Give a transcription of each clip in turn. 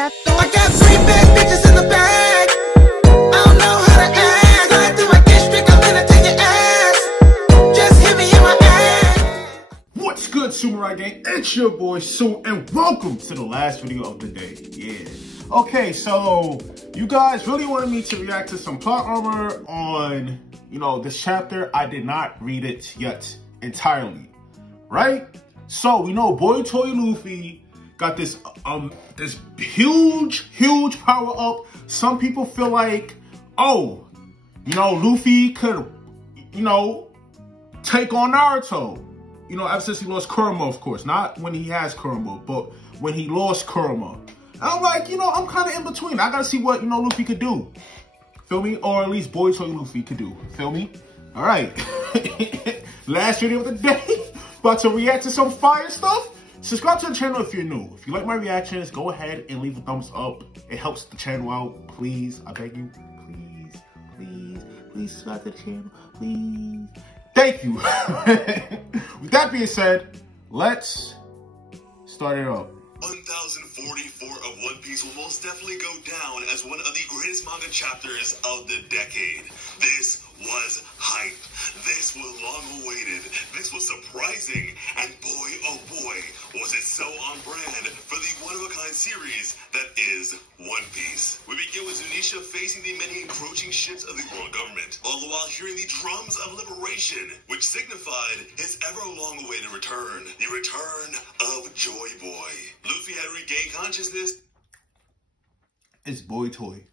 I got 3 bad bitches in the bag. I don't know how to act. Slide through my district, I'm gonna take your ass. Just hit me in my ass. What's good, Samurai Gang? It's your boy Sue, and welcome to the last video of the day. Yeah. Okay, so you guys really wanted me to react to some plot armor on, this chapter. I did not read it yet entirely, right? So we know Boy Toy Luffy got this this huge power up. Some people feel like, oh, Luffy could, take on Naruto. Ever since he lost Kurama, of course. Not when he has Kurama, but when he lost Kurama. And I'm like, I'm kind of in between. I gotta see what, Luffy could do. Feel me? Or at least Boy Toy Luffy could do. Feel me? All right. Last video of the day. About to react to some fire stuff. Subscribe to the channel if you're new. If you like my reactions, go ahead and leave a thumbs up. It helps the channel out. Please, I beg you. Please subscribe to the channel. Please. Thank you. With that being said, let's start it up. 1044 of One Piece will most definitely go down as one of the greatest manga chapters of the decade. This was hype. This was long awaited. This was surprising. And boy, oh boy, was it so on brand for the one-of-a-kind series that is One Piece. We begin with Zunisha facing the many encroaching ships of the world government, all the while hearing the drums of liberation, which signified his ever-long-awaited return. The return of Joy Boy. Luffy had regained consciousness. It's Boy Toy.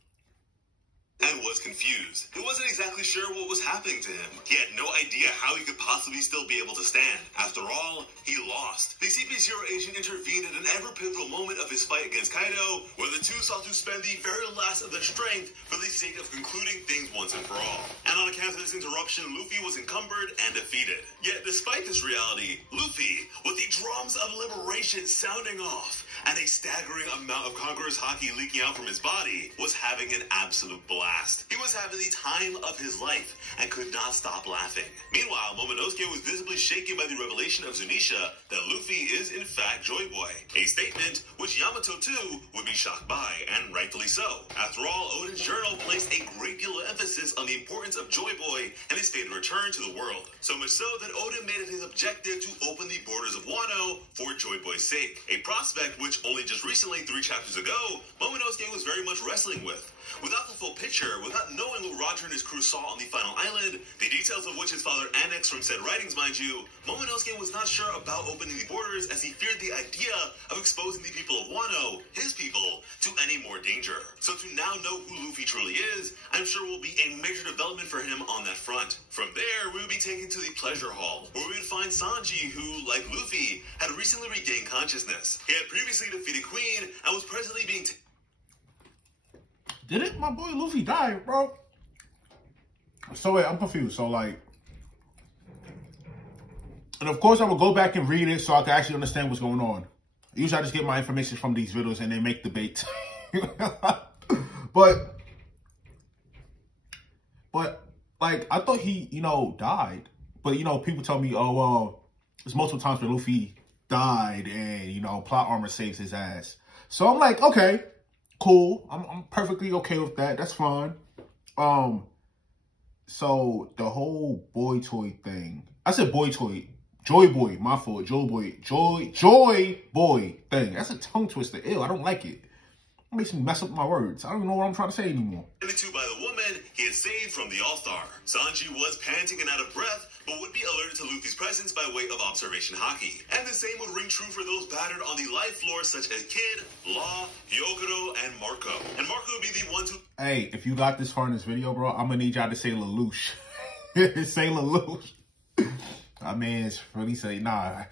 And was confused. He wasn't exactly sure what was happening to him. He had no idea how he could possibly still be able to stand. After all, he lost. The CP0 agent intervened at an ever-pivotal moment of his fight against Kaido, where the two sought to spend the very last of their strength for the sake of concluding things once and for all. And on account of this interruption, Luffy was encumbered and defeated. Yet, despite this reality, Luffy, with the drums of liberation sounding off, and a staggering amount of Conqueror's Haki leaking out from his body, was having an absolute blast. He was having the time of his life and could not stop laughing. Meanwhile, Momonosuke was visibly shaken by the revelation of Zunisha that Luffy is in fact Joy Boy, a statement which Yamato too would be shocked by, and rightfully so. After all, Oden's journal placed a great deal of emphasis on the importance of Joy Boy and his fated return to the world. So much so that Oden made it his objective to open the borders of Wano for Joy Boy's sake, a prospect which only just recently, 3 chapters ago, Momonosuke was very much wrestling with. Without the full picture, without knowing what Roger and his crew saw on the final island, the details of which his father annexed from said writings, mind you, Momonosuke was not sure about opening the borders as he feared the idea of exposing the people of Wano, his people, to any more danger. So to now know who Luffy truly is, I'm sure will be a major development for him on that front. From there, we would be taken to the Pleasure Hall, where we would find Sanji, who, like Luffy, had recently regained consciousness. He had previously defeated Queen and was presently being Didn't my boy Luffy die, bro? So wait, I'm confused. So like, and of course I will go back and read it so I can actually understand what's going on. Usually I just get my information from these videos and they make debates. but like, I thought he, died. But, people tell me, oh, well, there's multiple times where Luffy died and, plot armor saves his ass. So I'm like, okay, cool. I'm perfectly okay with that. That's fine. So the whole Boy Toy thing, I said Boy Toy, Joy Boy, my fault, Joy Boy thing. That's a tongue twister. Ew, I don't like it. It makes me mess up my words. I don't even know what I'm trying to say anymore. To by the woman he had saved from the All-Star. Sanji was panting and out of breath, but would be alerted to Luffy's presence by way of observation haki. And the same would ring true for those battered on the life floor, such as Kid, Law, Hyogoro, and Marco. And Marco would be the one to... Hey, if you got this far in this video, bro, I'm gonna need y'all to say Lelouch. Say Lelouch. I mean, it's really say, nah.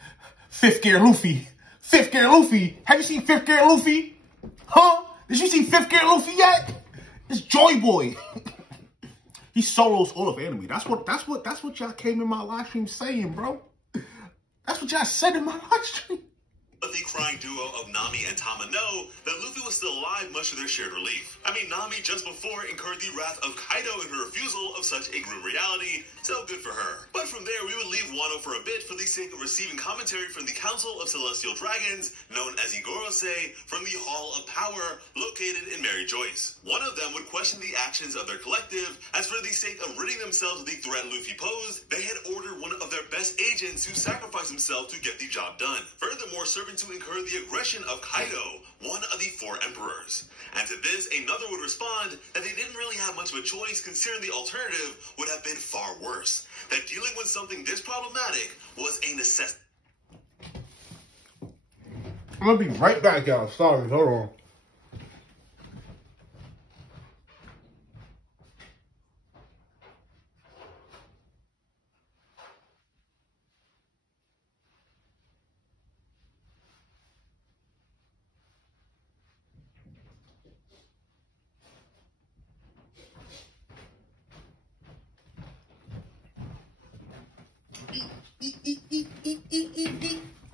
5th gear Luffy. 5th gear Luffy. Have you seen 5th gear Luffy? Huh? Did you see 5th gear Luffy yet? It's Joy Boy. He solos all of anime. That's what y'all came in my live stream saying, bro. That's what y'all said in my live stream. But the crying duo of Nami and Tama know that Luffy was still alive, much to their shared relief. I mean, Nami just before incurred the wrath of Kaido in her refusal of such a grim reality, so good for her. But from there, we would leave Wano for a bit for the sake of receiving commentary from the Council of Celestial Dragons, known as Igorose, from the Hall of Power, located in Mary Joyce. One of them would question the actions of their collective, as for the sake of ridding themselves of the threat Luffy posed, they had ordered one of their best agents to sacrifice himself to get the job done. Furthermore, serving to incur the aggression of Kaido, one of the 4 emperors. And to this, another would respond that they didn't really have much of a choice, considering the alternative would have been far worse. That dealing with something this problematic was a necessity. I'm gonna be right back, y'all. Sorry, hold on.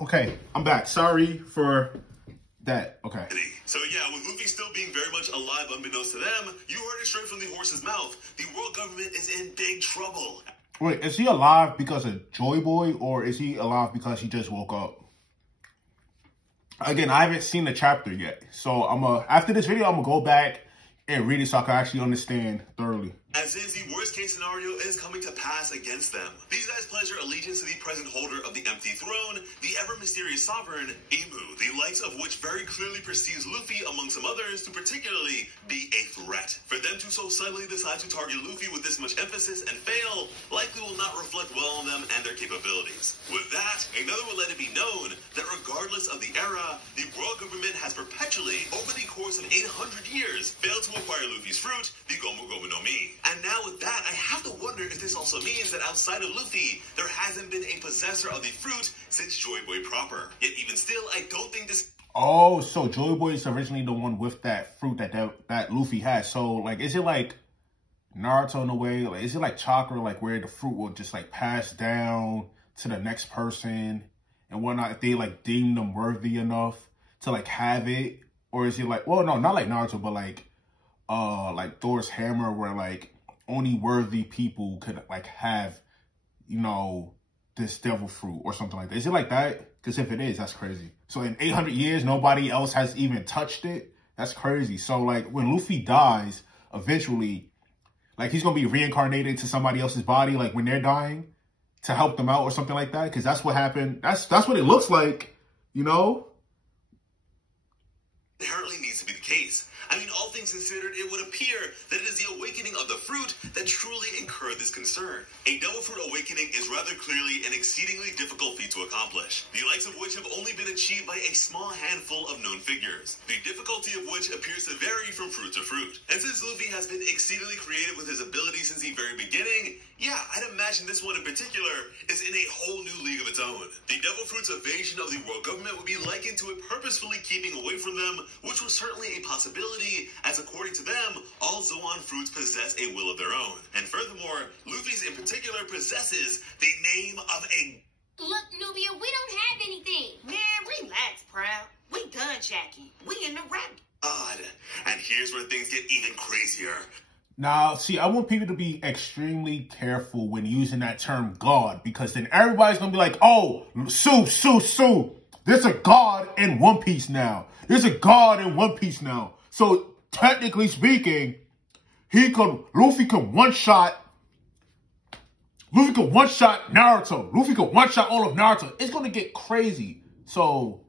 Okay, I'm back. Sorry for that. Okay. So yeah, with Luffy still being very much alive unbeknownst to them, you heard it straight from the horse's mouth. The world government is in big trouble. Wait, is he alive because of Joy Boy, or is he alive because he just woke up? Again, I haven't seen the chapter yet. So after this video, I'm gonna go back and read it so I can actually understand thoroughly. As is, the worst case scenario is coming to pass against them. These guys pledge their allegiance to the present holder of the empty throne, the ever-mysterious sovereign, Imu, the likes of which very clearly perceives Luffy, among some others, to particularly be a threat. For them to so suddenly decide to target Luffy with this much emphasis and fail, likely will not reflect well on them and their capabilities. With that, another will let it be known that regardless of the era, the world government has perpetually, over the course of 800 years, failed to acquire Luffy's fruit, the Gomu Gomu no Mi. And now with that, I have to wonder if this also means that outside of Luffy, there hasn't been a possessor of the fruit since Joy Boy proper. Yet even still, I don't think this... Oh, so Joy Boy is originally the one with that fruit that Luffy has. So, like, is it like Naruto in a way? Like, is it like chakra, like where the fruit will just like pass down to the next person and whatnot if they like deem them worthy enough to like have it? Or is it like, well, no, not like Naruto, but like Thor's hammer, where like only worthy people could like have, you know, this devil fruit or something like that. Is it like that? Because if it is, that's crazy. So in 800 years, nobody else has even touched it. That's crazy. So like when Luffy dies, eventually, like he's going to be reincarnated to somebody else's body, like when they're dying, to help them out or something like that. Because that's what happened. That's what it looks like, you know? Inherently needs to be the case. I mean, all things considered, it would appear that it is the awakening of the fruit that truly incurred this concern. A devil fruit awakening is rather clearly an exceedingly difficult feat to accomplish, the likes of which have only been achieved by a small handful of known figures, the difficulty of which appears to vary from fruit to fruit. And since Luffy has been exceedingly creative with his abilities since the very beginning, yeah, I'd imagine this one in particular is in a whole new league of its own. The devil fruit's evasion of the world government would be likened to it purposefully keeping away from them, which was certainly a possibility, as according to them, all Zoan fruits possess a will of their own. And furthermore, Luffy's in particular possesses the name of a... Look, Nubia, we don't have anything. Man, relax, Proud. We gun jacking. We in the rap. Odd. And here's where things get even crazier. Now, see, I want people to be extremely careful when using that term God, because then everybody's going to be like, oh, Sue. There's a God in One Piece now. There's a God in One Piece now. So, technically speaking, Luffy could one-shot Naruto. Luffy could one-shot all of Naruto. It's going to get crazy. So,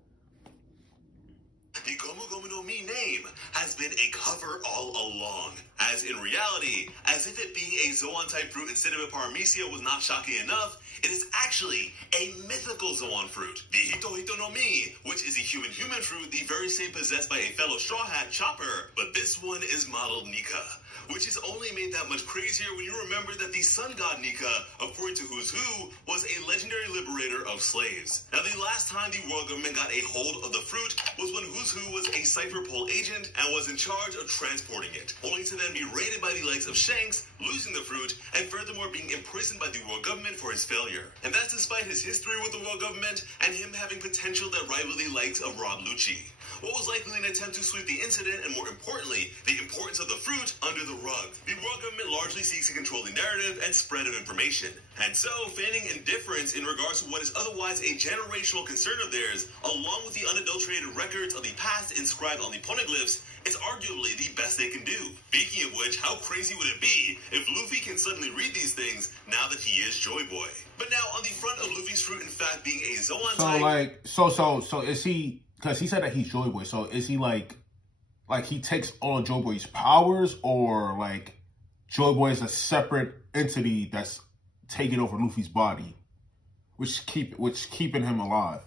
the Gomu Gomu no Mi name has been a cover all along. As in reality, as if it being a Zoan-type fruit instead of a Paramecia was not shocking enough, it is actually a mythical Zoan fruit, the Hito Hito no Mi, which is a human fruit, the very same possessed by a fellow Straw Hat, Chopper, but this one is modeled Nika. which is only made that much crazier when you remember that the sun god Nika, according to Who's Who, was a legendary liberator of slaves. Now, the last time the royal government got a hold of the fruit was when Who's Who was a Cypher Pole agent and was in charge of transporting it, only to then be raided by the likes of Shanks, losing the fruit, and furthermore being imprisoned by the royal government for his failure. And that's despite his history with the royal government and him having potential that rivaled the likes of Rob Lucci. What was likely an attempt to sweep the incident and, more importantly, the importance of the fruit under the rug. The royal government largely seeks to control the narrative and spread of information. And so, feigning indifference in regards to what is otherwise a generational concern of theirs, along with the unadulterated records of the past inscribed on the poneglyphs, is arguably the best they can do. Speaking of which, how crazy would it be if Luffy can suddenly read these things now that he is Joy Boy? But now, on the front of Luffy's fruit, in fact, being a Zoan type... So is he... Because he said that he's Joy Boy, so is he like he takes all of Joy Boy's powers, or like Joy Boy is a separate entity that's taking over Luffy's body, which keeping him alive?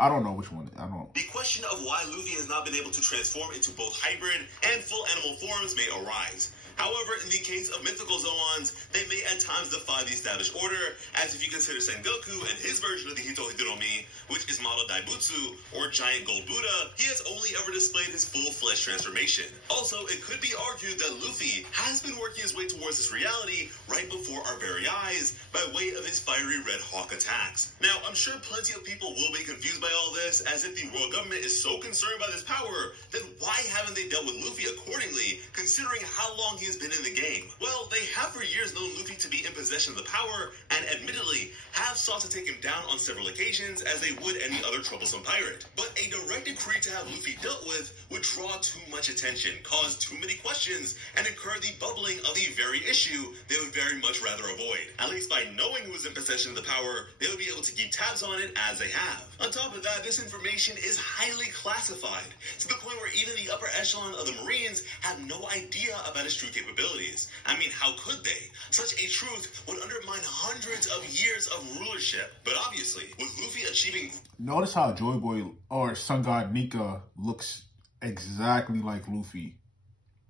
I don't know which one. I don't. The question of why Luffy has not been able to transform into both hybrid and full animal forms may arise. However, in the case of mythical Zoans, they may at times defy the established order, as if you consider Sengoku and his version of the Hito Hidoromi, which is modeled Daibutsu, or Giant Gold Buddha, he has only ever displayed his full flesh transformation. Also, it could be argued that Luffy has been working his way towards this reality right before our very eyes by way of his fiery red hawk attacks. Now, I'm sure plenty of people will be confused by all this, as if the royal government is so concerned by this power, then why haven't they dealt with Luffy accordingly, considering how long he has been in the game? Well, they have for years known Luffy to be in possession of the power, and admittedly have sought to take him down on several occasions as they would any other troublesome pirate. But a direct decree to have Luffy dealt with would draw too much attention, cause too many questions, and incur the bubbling of the very issue they would very much rather avoid. At least by knowing who was in possession of the power, they would be able to keep tabs on it as they have. On top of that, this information is highly classified, to the point where even the upper echelon of the Marines have no idea about its true capabilities. I mean, how could they? Such a truth would undermine hundreds of years of rulership. But obviously, with Luffy achieving... Notice how Joy Boy or Sun God Nika looks exactly like Luffy.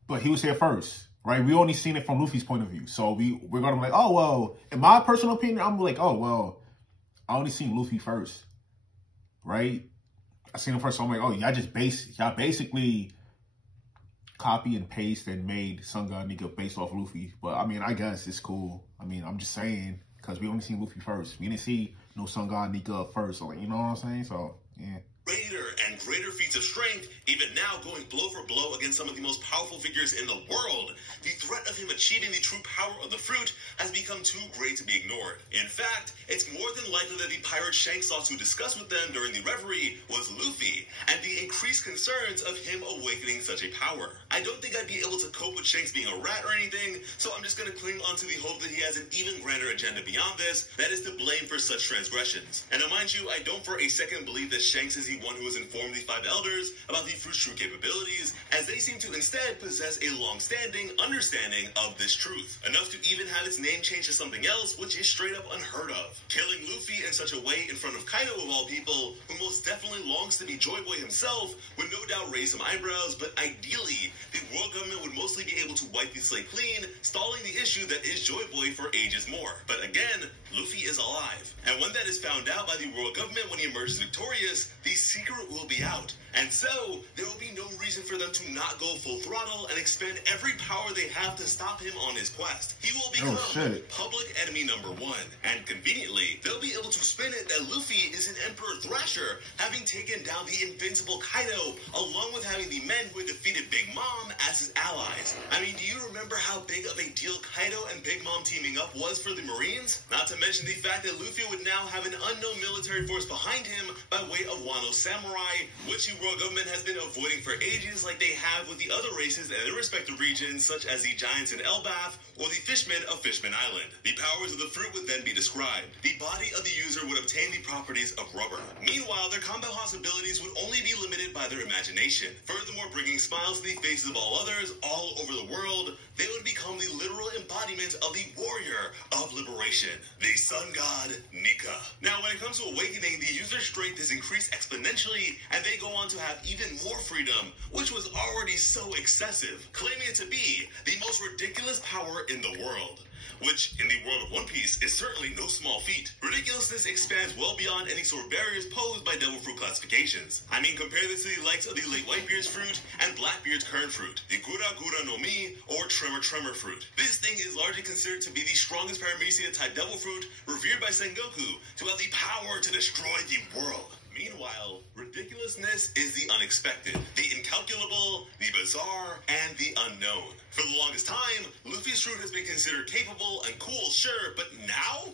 But he was here first, right? We only seen it from Luffy's point of view. So we're going to be like, oh, well, in my personal opinion, I'm like, oh, well, I only seen Luffy first, right? I seen him first, so I'm like, oh, y'all basically copy and paste and made Sun God Nika based off Luffy. But I mean, I guess it's cool. I mean, I'm just saying, because we only seen Luffy first. We didn't see no Sun God Nika first. So, like, you know what I'm saying? So, yeah. Greater and greater feats of strength, even now going blow for blow against some of the most powerful figures in the world, the threat of him achieving the true power of the fruit has become too great to be ignored. In fact, it's more than likely that the pirate Shanks sought to discuss with them during the reverie was Luffy, and the increased concerns of him awakening such a power. I don't think I'd be able to cope with Shanks being a rat or anything, so I'm just going to cling on to the hope that he has an even grander agenda beyond this, that is to blame for such transgressions. And now, mind you, I don't for a second believe that Shanks is the one who has informed the five elders about the fruit's true capabilities, as they seem to instead possess a long-standing understanding of this truth, enough to even have its name changed to something else, which is straight up unheard of. Killing Luffy in such a way in front of Kaido of all people, who most definitely longs to be Joy Boy himself, would no doubt raise some eyebrows, but ideally, the world government would mostly be able to wipe the slate clean, stalling the issue that is Joy Boy for ages more. But again, Luffy is alive, and when that is found out by the royal government when he emerges victorious, the secret will be out, and so there will be no reason for them to not go full throttle and expend every power they have to stop him on his quest. He will become public enemy number one, and conveniently, they'll be able to spin it that Luffy is an Emperor Thrasher, having taken down the invincible Kaido, along with having the men who had defeated Big Mom as his allies. I mean, do you remember how big of a deal Kaido and Big Mom teaming up was for the Marines? Not to mention the fact that Luffy would now have an unknown military force behind him by way of Wano's samurai, which the world government has been avoiding for ages, like they have with the other races in their respective regions, such as the giants in Elbaf or the fishmen of Fishman Island. The powers of the fruit would then be described. The body of the user would obtain the properties of rubber. Meanwhile, their combat possibilities would only be limited by their imagination. Furthermore, bringing smiles to the faces of all others all over the world, they would become the literal embodiment of the warrior of liberation, the sun god Nika. Now, when it comes to awakening, the user's strength is increased exponentially, and they go on to have even more freedom, which was already be so excessive, claiming it to be the most ridiculous power in the world. Which, in the world of One Piece, is certainly no small feat. Ridiculousness expands well beyond any sort of barriers posed by devil fruit classifications. I mean, compare this to the likes of the late Whitebeard's fruit and Blackbeard's current fruit, the Gura Gura no Mi or Tremor Tremor fruit. This thing is largely considered to be the strongest Paramecia-type devil fruit, revered by Sengoku to have the power to destroy the world. Meanwhile, ridiculousness is the unexpected, the incalculable, the bizarre, and the unknown. For the longest time, Luffy's fruit has been considered capable and cool, sure, but now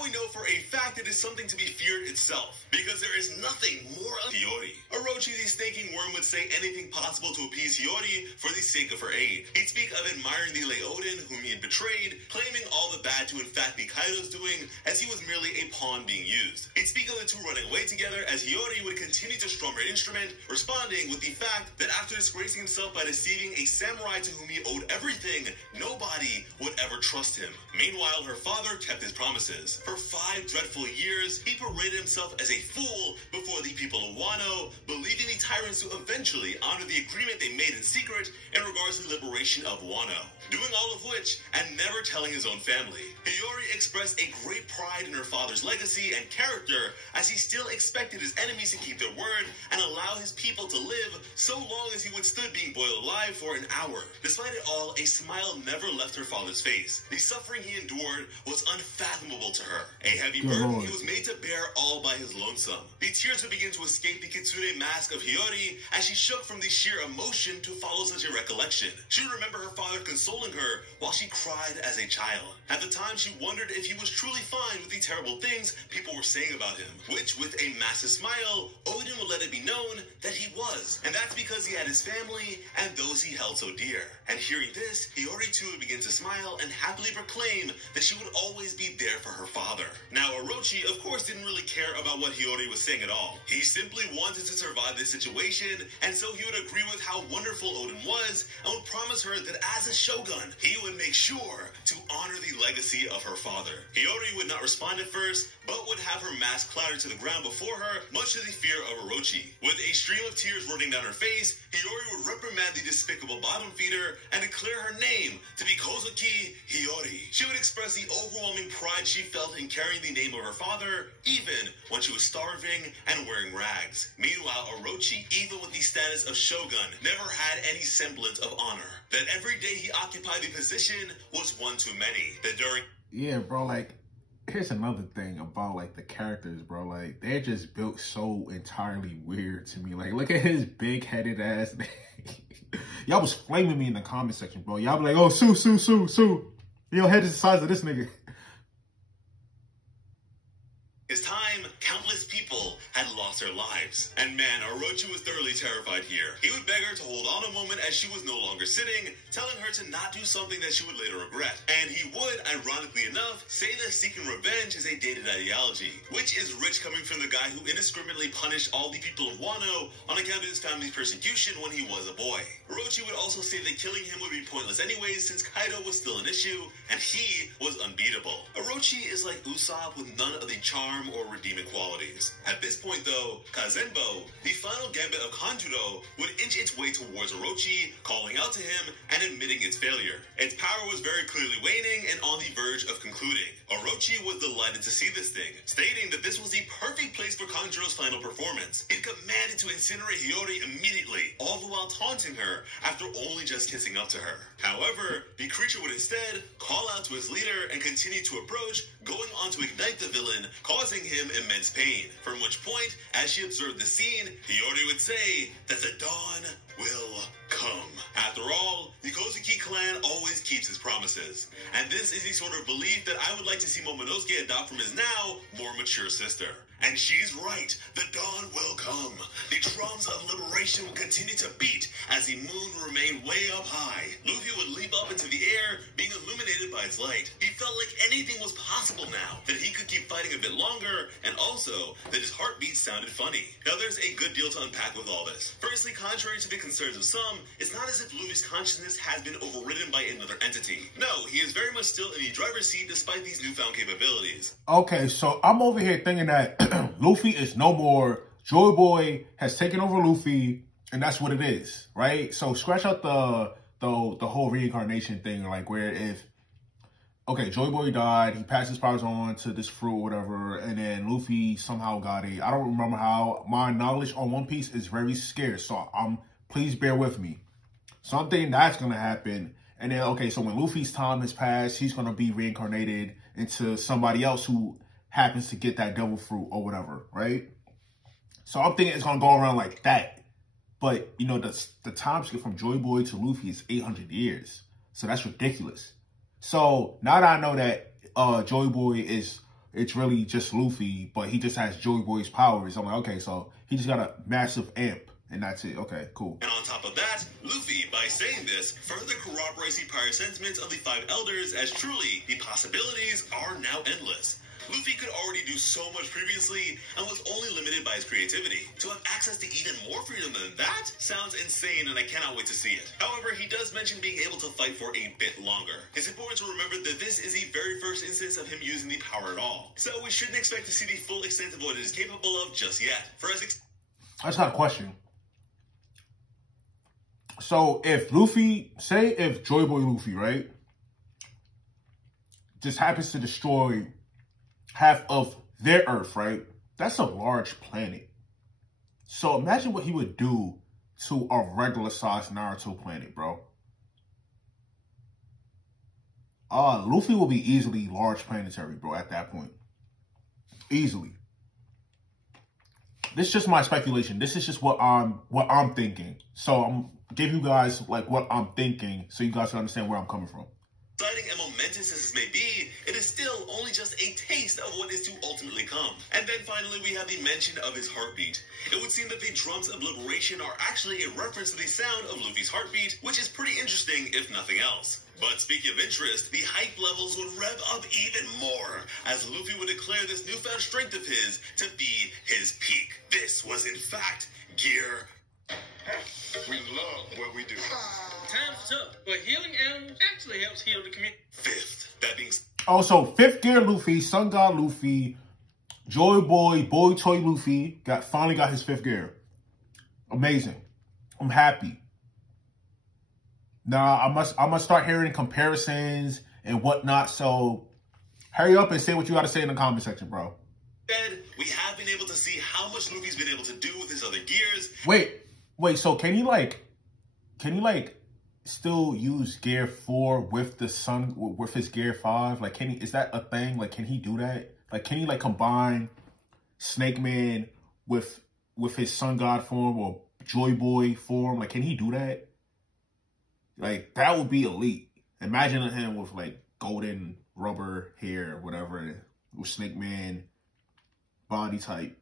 we know for a fact it is something to be feared itself, because there is nothing more Hiyori. Orochi, the stinking worm, would say anything possible to appease Hiyori for the sake of her aid. He'd speak of admiring the late Odin, whom he had betrayed, claiming all the bad to in fact be Kaido's doing, as he was merely a pawn being used. He'd speak of the two running away together, as Hiyori would continue to strum her instrument, responding with the fact that after disgracing himself by deceiving a samurai to whom he owed everything, nobody would ever trust him. Meanwhile, her father kept his promises. For 5 dreadful years, he paraded himself as a fool before the people of Wano, believing the tyrants to eventually honor the agreement they made in secret in regards to the liberation of Wano. Doing all of which, and never telling his own family. Hiyori expressed a great pride in her father's legacy and character, as he still expected his enemies to keep their word and allow his people to live so long as he withstood being boiled alive for an hour. Despite it all, a smile never left her father's face. The suffering he endured was unfathomable to her. A heavy burden he was made to bear all by his lonesome. The tears would begin to escape the kitsune mask of Hiyori as she shook from the sheer emotion to follow such a recollection. She would remember her father consoling her while she cried as a child. At the time, she wondered if he was truly fine with the terrible things people were saying about him, which, with a massive smile, Odin would let it be known that he was, and that's because he had his family and those he held so dear. And hearing this, Hiyori too would begin to smile and happily proclaim that she would always be there for her father. Now, Orochi, of course, didn't really care about what Hiyori was saying at all. He simply wanted to survive this situation, and so he would agree with how wonderful Odin was and would promise her that as a shogun, he would make sure to honor the legacy of her father. Hiyori would not respond at first, but would have her mask clattered to the ground before her, much to the fear of Orochi. With a stream of tears running down her face, Hiyori would reprimand the despicable bottom feeder and declare her name to be Kozuki Hiyori. She would express the overwhelming pride she felt in carrying the name of her father, even when she was starving and wearing rags. Meanwhile, Orochi, even with the status of shogun, never had any semblance of honor. That every day he occupied the position was one too many. That during... Yeah, bro, like, here's another thing about, like, the characters, bro. Like, they're just built so entirely weird to me. Like, look at his big-headed ass. Y'all was flaming me in the comment section, bro. Y'all be like, oh, Sue. Your head is the size of this nigga. His time, countless people had lost their lives. And man, Orochi was thoroughly terrified here. He would beg her to hold on a moment as she was no longer sitting, telling her to not do something that she would later regret. And he would, ironically enough, say that seeking revenge is a dated ideology, which is rich coming from the guy who indiscriminately punished all the people of Wano on account of his family's persecution when he was a boy. Orochi would also say that killing him would be pointless anyways since Kaido was still an issue, and he was unbeatable. Orochi is like Usopp with none of the charm or redeeming qualities. At this point though, Kazenbo, the final gambit of Kanjuro, would inch its way towards Orochi, calling out to him and admitting its failure. Its power was very clearly waning and on the verge of concluding. Orochi was delighted to see this thing, stating that this was the perfect place for Kanjuro's final performance. It commanded to incinerate Hiyori immediately, all the while taunting her after only just kissing up to her. However, the creature would instead call out to his leader and continue to approach, going on to ignite the villain, causing him immense pain. From which point, as she observed the scene, Hiyori would say that the dawn will come. After all, the Kozuki clan always keeps its promises. And this is the sort of belief that I would like to see Momonosuke adopt from his now more mature sister. And she's right, the dawn will come. The drums of liberation will continue to beat as the moon remained way up high. Luffy would leap up into the air, being illuminated by its light. He felt like anything was possible now, that he could keep fighting a bit longer, and also that his heartbeat sounded funny. Now there's a good deal to unpack with all this. Firstly, contrary to the concerns of some, it's not as if Luffy's consciousness has been overridden by another entity. No, he is very much still in the driver's seat despite these newfound capabilities. Okay, so I'm over here thinking that Luffy is no more. Joy Boy has taken over Luffy. And that's what it is, right? So scratch out the whole reincarnation thing, like where if, okay, Joy Boy died, he passed his powers on to this fruit or whatever, and then Luffy somehow got it. I don't remember how. My knowledge on One Piece is very scarce, so please bear with me. So I'm thinking that's gonna happen. And then, okay, so when Luffy's time has passed, he's gonna be reincarnated into somebody else who happens to get that devil fruit or whatever, right? So I'm thinking it's gonna go around like that. But, you know, the time skip from Joy Boy to Luffy is 800 years. So that's ridiculous. So now that I know that Joy Boy it's really just Luffy, but he just has Joy Boy's powers, I'm like, okay, so he just got a massive amp, and that's it. Okay, cool. And on top of that, Luffy, by saying this, further corroborates the prior sentiments of the Five Elders, as truly, the possibilities are now endless. Luffy could already do so much previously and was only limited by his creativity. To have access to even more freedom than that sounds insane, and I cannot wait to see it. However, he does mention being able to fight for a bit longer. It's important to remember that this is the very first instance of him using the power at all. So we shouldn't expect to see the full extent of what it is capable of just yet. For us, I just got a question. So if Luffy, say if Joy Boy Luffy, right, just happens to destroy half of their Earth, right? That's a large planet. So imagine what he would do to a regular sized Naruto planet, bro. Luffy will be easily large planetary, bro, at that point. Easily. This is just my speculation. This is just what I'm thinking. So I'm give you guys like what I'm thinking so you guys can understand where I'm coming from. Exciting and momentous as this may be, it is still only just a taste of what is to ultimately come. And then finally we have the mention of his heartbeat. It would seem that the drums of liberation are actually a reference to the sound of Luffy's heartbeat, which is pretty interesting if nothing else. But speaking of interest, the hype levels would rev up even more as Luffy would declare this newfound strength of his to be his peak. This was in fact Gear. We love what we do. Time's tough, but healing animals actually helps heal the community. Fifth, that being Also, fifth gear Luffy, Sun God Luffy, Joy Boy, Boy Toy Luffy finally got his fifth gear. Amazing. I'm happy. Now I must start hearing comparisons and whatnot. So hurry up and say what you got to say in the comment section, bro. Instead, we have been able to see how much Luffy's been able to do with his other gears. Wait, so can he still use gear 4 with the sun with his gear 5? Like, is that a thing? Like, can he do that? Like, can he like combine Snake Man with his Sun God form or Joy Boy form? Like, can he do that? Like, that would be elite. Imagine him with like golden rubber hair or whatever, with Snake Man body type.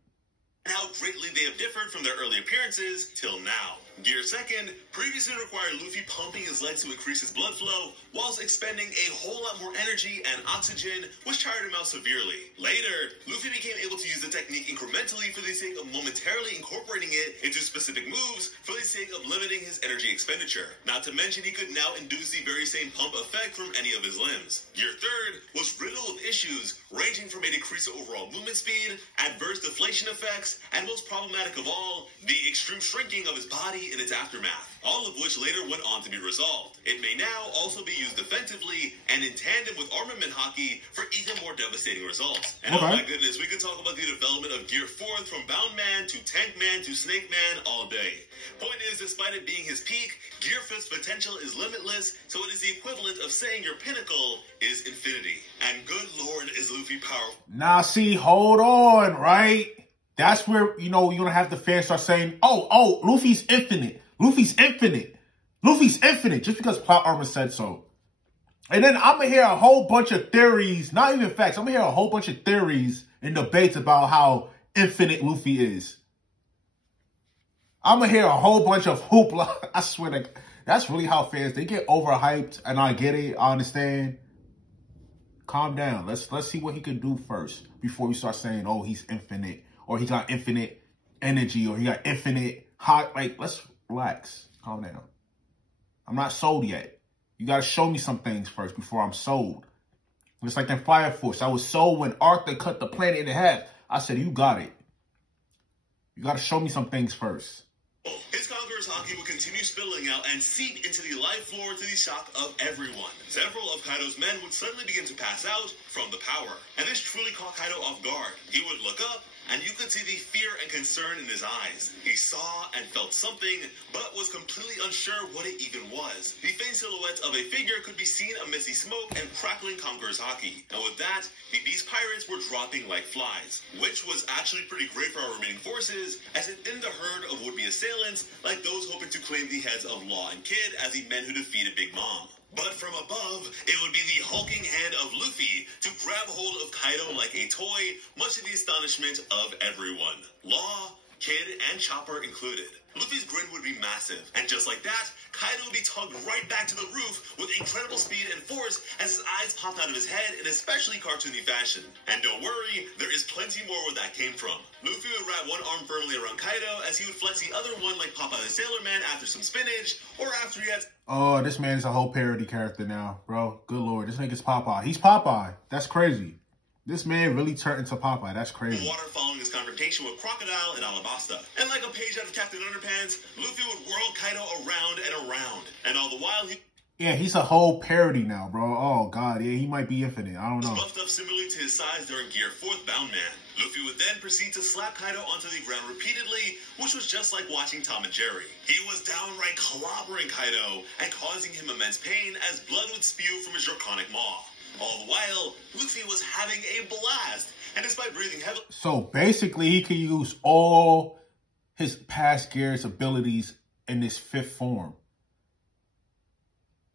And how greatly they have differed from their early appearances till now. Gear second previously required Luffy pumping his legs to increase his blood flow, whilst expending a whole lot more energy and oxygen, which tired him out severely. Later, Luffy became able to use the technique incrementally for the sake of momentarily incorporating it into specific moves for the sake of limiting his energy expenditure. Not to mention he could now induce the very same pump effect from any of his limbs. Gear third was riddled with issues ranging from a decrease of overall movement speed, adverse deflation effects, and most problematic of all, the extreme shrinking of his body in its aftermath, all of which later went on to be resolved. It may now also be used defensively and in tandem with armament hockey for even more devastating results. And okay. Oh my goodness, we could talk about the development of Gear 4th from Bound Man to Tank Man to Snake Man all day. Point is, despite it being his peak, Gear 5th's potential is limitless, so it is the equivalent of saying your pinnacle is infinity. And good lord, is Luffy powerful. Now, see, hold on, right? That's where, you know, you're going to have the fans start saying, oh, Luffy's infinite. Luffy's infinite. Luffy's infinite just because Plot Armor said so. And then I'm going to hear a whole bunch of theories, not even facts. I'm going to hear a whole bunch of theories and debates about how infinite Luffy is. I'm going to hear a whole bunch of hoopla. I swear to God, that's really how fans, they get overhyped, and I get it. I understand. Calm down. Let's see what he can do first before we start saying, oh, he's infinite. Or he got infinite energy, or he got infinite hot. Like, let's relax. Calm down. I'm not sold yet. You got to show me some things first before I'm sold. It's like in Fire Force. I was sold when Arthur cut the planet in half. I said, you got it. You got to show me some things first. His Conqueror's Haki would continue spilling out and seep into the live floor to the shock of everyone. Several of Kaido's men would suddenly begin to pass out from the power, and this truly caught Kaido off guard. He would look up, and you could see the fear and concern in his eyes. He saw and felt something, but was completely unsure what it even was. The faint silhouette of a figure could be seen amidst the smoke and crackling Conqueror's Haki, and with that, the beast pirates were dropping like flies, which was actually pretty great for our remaining forces, as it thinned the herd of would-be assailants, like those hoping to claim the heads of Law and Kid as the men who defeated Big Mom. But from above, it would be the hulking hand of Luffy to grab hold of Kaido like a toy, much to the astonishment of everyone. Law, Kid, and Chopper included. Luffy's grin would be massive, and just like that, Kaido would be tugged right back to the roof with incredible speed and force as his eyes popped out of his head in especially cartoony fashion. And don't worry, there is plenty more where that came from. Luffy would wrap one arm firmly around Kaido as he would flex the other one like Popeye the Sailor Man after some spinach, or after he had... Oh, this man's a whole parody character now, bro. Good lord, this nigga's Popeye. He's Popeye. That's crazy. This man really turned into Popeye. That's crazy. Water following his confrontation with Crocodile and Alabasta. And like a page out of Captain Underpants, Luffy would whirl Kaido around and around. And all the while, he... Yeah, he's a whole parody now, bro. Oh, God. Yeah, he might be infinite. I don't know. Buffed up similarly to his size during Gear 4th Bound Man. Luffy would then proceed to slap Kaido onto the ground repeatedly, which was just like watching Tom and Jerry. He was downright clobbering Kaido and causing him immense pain as blood would spew from his draconic maw. All the while, Luffy was having a blast, and despite breathing heavily... So basically, he could use all his past Gear's abilities in this fifth form.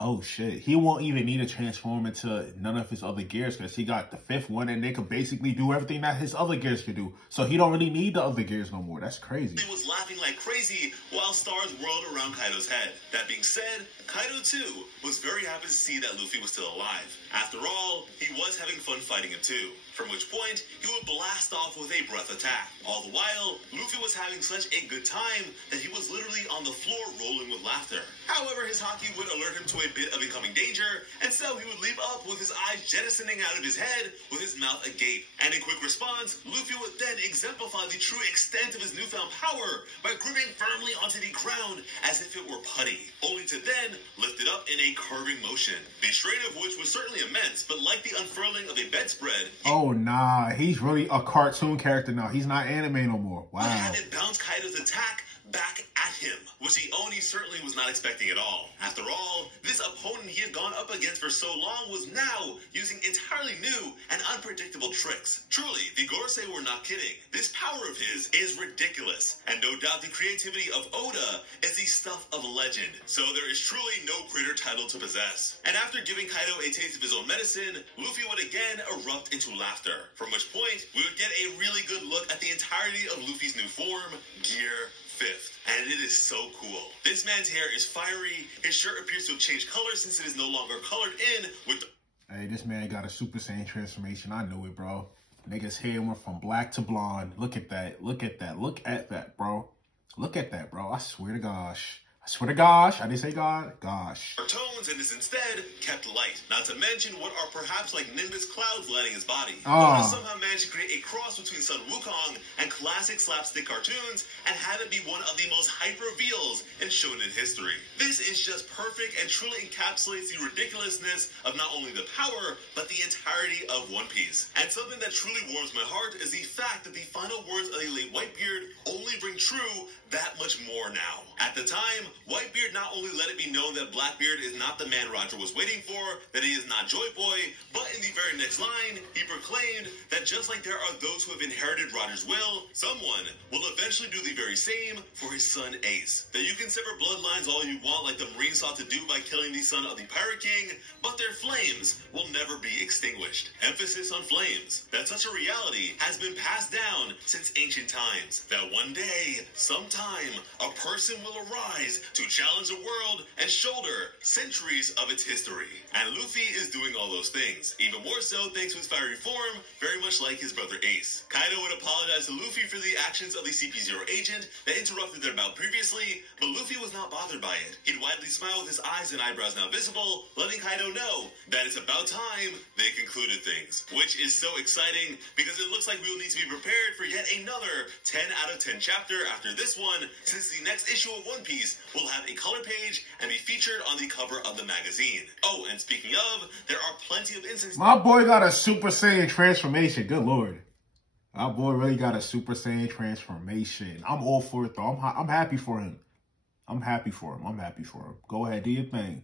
Oh, shit. He won't even need to transform into none of his other gears because he got the fifth one and they could basically do everything that his other gears could do. So he don't really need the other gears no more. That's crazy. He was laughing like crazy while stars whirled around Kaido's head. That being said, Kaido, too, was very happy to see that Luffy was still alive. After all, he was having fun fighting him, too. From which point, he would blast off with a breath attack. All the while, Luffy was having such a good time that he was literally on the floor rolling with laughter. However, his haki would alert him to a bit of incoming danger, and so he would leap up with his eyes jettisoning out of his head with his mouth agape. And in quick response, Luffy would then exemplify the true extent of his newfound power by gripping firmly onto the ground as if it were putty, only to then lift it up in a curving motion. The strain of which was certainly immense, but like the unfurling of a bedspread... Oh, nah. He's really a cartoon character now. He's not anime no more. Wow. But had it bounce Kaido's attack back at him, which Oni certainly was not expecting at all. After all, this opponent he had gone up against for so long was now using entirely new and unpredictable tricks. Truly, the Gorosei were not kidding. This power of his is ridiculous, and no doubt the creativity of Oda is the stuff of legend, so there is truly no greater title to possess. And after giving Kaido a taste of his own medicine, Luffy would again erupt into laughter, from which point we would get a really good look at the entirety of Luffy's new form, Gear 5th. And it is so cool. This man's hair is fiery. His shirt appears to have changed color since it is no longer colored in with the... Hey, this man got a Super Saiyan transformation. I knew it, bro. Nigga's hair went from black to blonde. Look at that. Look at that. Look at that, bro. Look at that, bro. I swear to gosh. I swear to gosh. I didn't say God. Gosh. tones and is instead kept light. Not to mention what are perhaps like nimbus clouds lighting his body. Oh. Somehow managed to create a cross between Sun Wukong and classic slapstick cartoons and have it be one of the most hype reveals in shonen history. This is just perfect and truly encapsulates the ridiculousness of not only the power, but the entirety of One Piece. And something that truly warms my heart is the fact that the final words of the late Whitebeard only ring true that much more now. At the time, Whitebeard not only let it be known that Blackbeard is not the man Roger was waiting for, that he is not Joy Boy, but in the very next line, he proclaimed that just like there are those who have inherited Roger's will, someone will eventually do the very same for his son Ace. That you can sever bloodlines all you want like the Marines sought to do by killing the son of the Pirate King, but their flames will never be extinguished. Emphasis on flames. That such a reality has been passed down since ancient times. That one day, sometime, a person will arise to challenge the world and shoulder centuries of its history. And Luffy is doing all those things, even more so thanks to his fiery form, very much like his brother Ace. Kaido would apologize to Luffy for the actions of the CP0 agent that interrupted their bout previously, but Luffy was not bothered by it. He'd widely smile with his eyes and eyebrows now visible, letting Kaido know that it's about time they concluded things. Which is so exciting, because it looks like we will need to be prepared for yet another 10 out of 10 chapter after this one, since the next issue of One Piece will have a color page and be featured on the cover of the magazine. Oh, and speaking of, there are plenty of instances. My boy got a Super Saiyan transformation. Good Lord. My boy really got a Super Saiyan transformation. I'm all for it, though. I'm happy for him. I'm happy for him. I'm happy for him. Go ahead. Do your thing.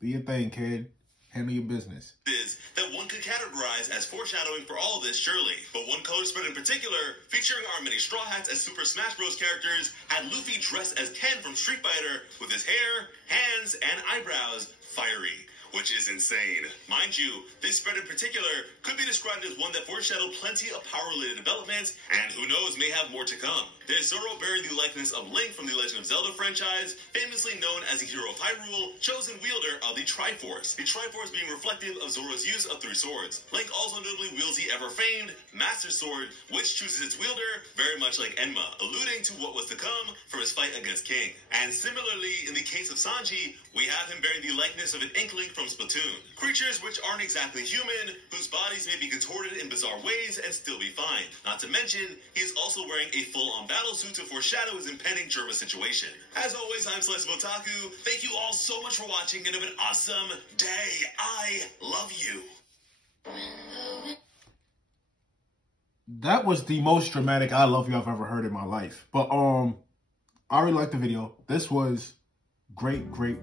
Do your thing, kid. Handle your business. Is that one could categorize as foreshadowing for all of this, surely. But one color spread in particular, featuring our many Straw Hats as Super Smash Bros. Characters, had Luffy dressed as Ken from Street Fighter with his hair, hands, and eyebrows fiery, which is insane. Mind you, this spread in particular could be described as one that foreshadowed plenty of power-related developments, and who knows, may have more to come. There's Zoro bearing the likeness of Link from the Legend of Zelda franchise, famously known as the hero of Hyrule, chosen wielder of the Triforce. The Triforce being reflective of Zoro's use of 3 swords. Link also notably wields the ever-famed Master Sword, which chooses its wielder very much like Enma, alluding to what was to come from his fight against King. And similarly, in the case of Sanji, we have him bearing the likeness of an Inkling from Splatoon. Creatures which aren't exactly human, whose bodies may be contorted in bizarre ways and still be fine. Not to mention, he is also wearing a full-on battle suit to foreshadow his impending Germa situation. As always, I'm Slice of Otaku. Thank you all so much for watching and have an awesome day. I love you. That was the most dramatic I love you I've ever heard in my life. But I really liked the video. This was great, really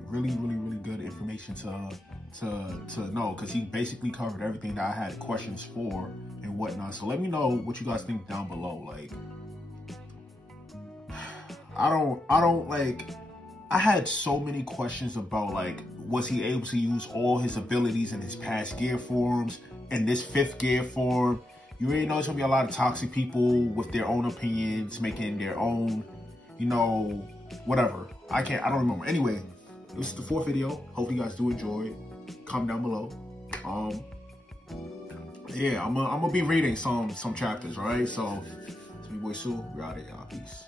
good information to know, because he basically covered everything that I had questions for and whatnot. So let me know what you guys think down below. Like, I had so many questions about, like, was he able to use all his abilities in his past gear forms and this 5th gear form? You already know there's gonna be a lot of toxic people with their own opinions, making their own, you know, whatever. I don't remember. Anyway, this is the 4th video. Hope you guys do enjoy it. Comment down below. Yeah, I'm gonna be reading some chapters, all right? So, it's me boy Sue. We're out of here, y'all. Peace.